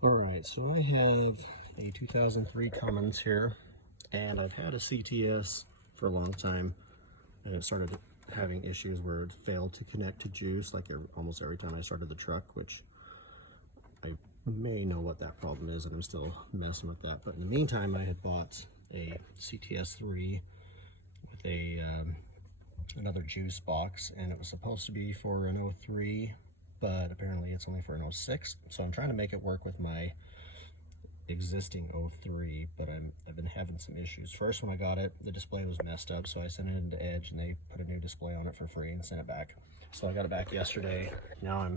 Alright, so I have a 2003 Cummins here, and I've had a CTS for a long time, and it started having issues where it failed to connect to juice like almost every time I started the truck, which I may know what that problem is, and I'm still messing with that. But in the meantime, I had bought a CTS3 with a another juice box, and it was supposed to be for an 03, but apparently it's only for an 06. So I'm trying to make it work with my existing 03, but I've been having some issues. First, when I got it, the display was messed up, so I sent it into Edge and they put a new display on it for free and sent it back. So I got it back yesterday. Now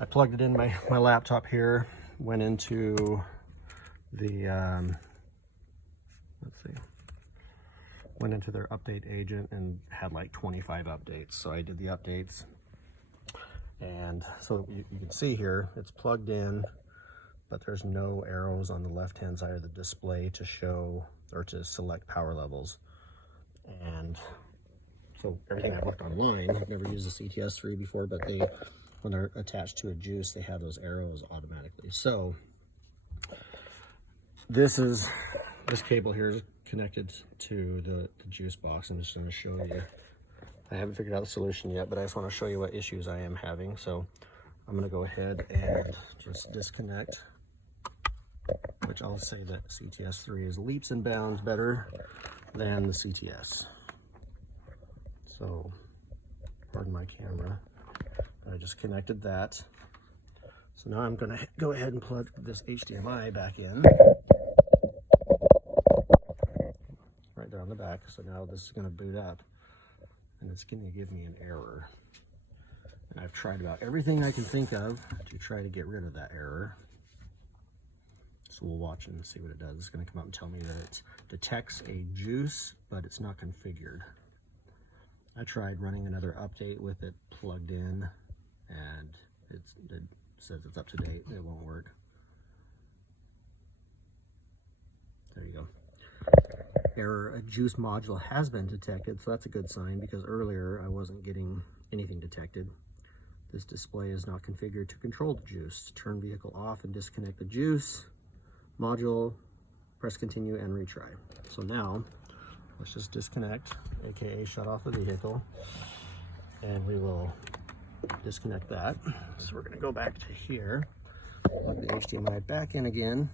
I plugged it in my laptop here, went into the went into their update agent and had like 25 updates. So I did the updates, and so you can see here it's plugged in, but there's no arrows on the left hand side of the display to show or to select power levels. And so everything I've looked online, I've never used a CTS3 before, but when they're attached to a juice, they have those arrows automatically. So this cable here is connected to the juice box. I'm just going to show you. I haven't figured out the solution yet, but I just want to show you what issues I am having. So I'm going to go ahead and just disconnect, which I'll say that CTS3 is leaps and bounds better than the CTS. So, pardon my camera. I just connected that. So now I'm going to go ahead and plug this HDMI back in. Right there on the back. So now this is going to boot up, and it's going to give me an error. And I've tried about everything I can think of to try to get rid of that error. So we'll watch and see what it does. It's going to come up and tell me that it detects a juice, but it's not configured. I tried running another update with it plugged in, and it says it's up to date. It won't work. There you go. Error, a juice module has been detected, so that's a good sign, because earlier I wasn't getting anything detected. This display is not configured to control the juice. Turn vehicle off and disconnect the juice module, press continue and retry. So now let's just disconnect, aka shut off the vehicle, and we will disconnect that. So we're going to go back to here, plug the HDMI back in again.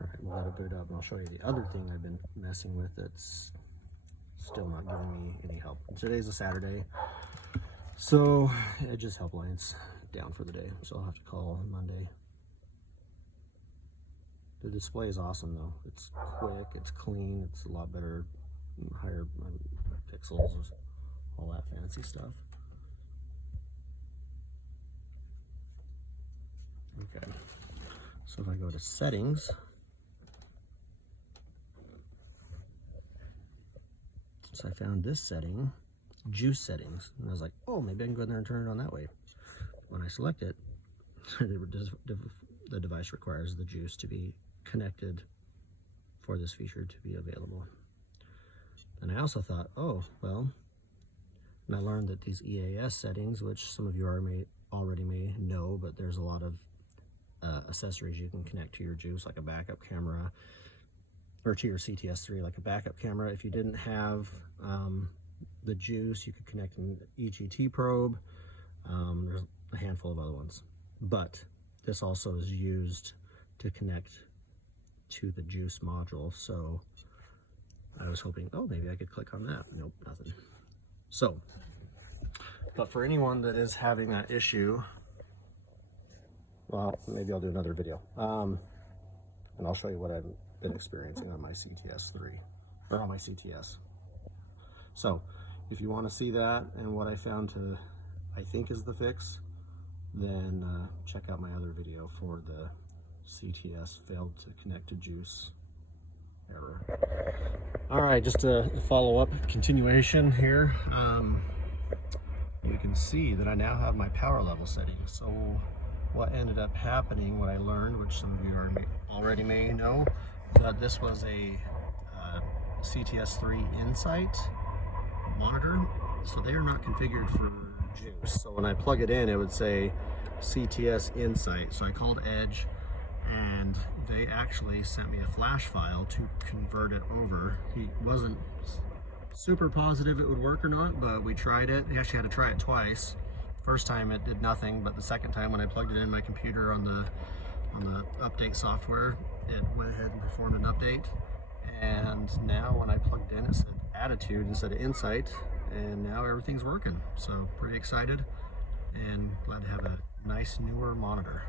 Alright, we'll let it boot up, and I'll show you the other thing I've been messing with that's still not giving me any help. Today's a Saturday, so Edge's helpline's down for the day, so I'll have to call on Monday. The display is awesome though. It's quick, it's clean, it's a lot better, higher pixels, all that fancy stuff. Okay, so if I go to settings, so I found this setting, juice settings, and I was like, oh, maybe I can go in there and turn it on that way. When I select it, the device requires the juice to be connected for this feature to be available. And I also thought, oh, well, and I learned that these EAS settings, which some of you already may know, but there's a lot of accessories you can connect to your juice, like a backup camera, or to your CTS3, like a backup camera. If you didn't have the juice, you could connect an EGT probe. There's a handful of other ones, but this also is used to connect to the juice module. So I was hoping, oh, maybe I could click on that. Nope, nothing. So, but for anyone that is having that issue, well, maybe I'll do another video, and I'll show you what I've been experiencing on my CTS3, or on my CTS. So if you want to see that and what I found I think is the fix, then check out my other video for the CTS failed to connect to juice error. All right, just a follow-up continuation here. You can see that I now have my power level settings. So what ended up happening, what I learned, which some of you already may know, that this was a CTS3 Insite, monitor, so they are not configured for Juice. So when I plug it in, it would say CTS Insite. So I called Edge, and they actually sent me a flash file to convert it over. He wasn't super positive it would work or not, but we tried it. He actually had to try it twice. First time it did nothing, but the second time when I plugged it in my computer on the update software, it went ahead and performed an update. And now when I plugged in, it said Attitude instead of Insight, and now everything's working. So pretty excited and glad to have a nice newer monitor.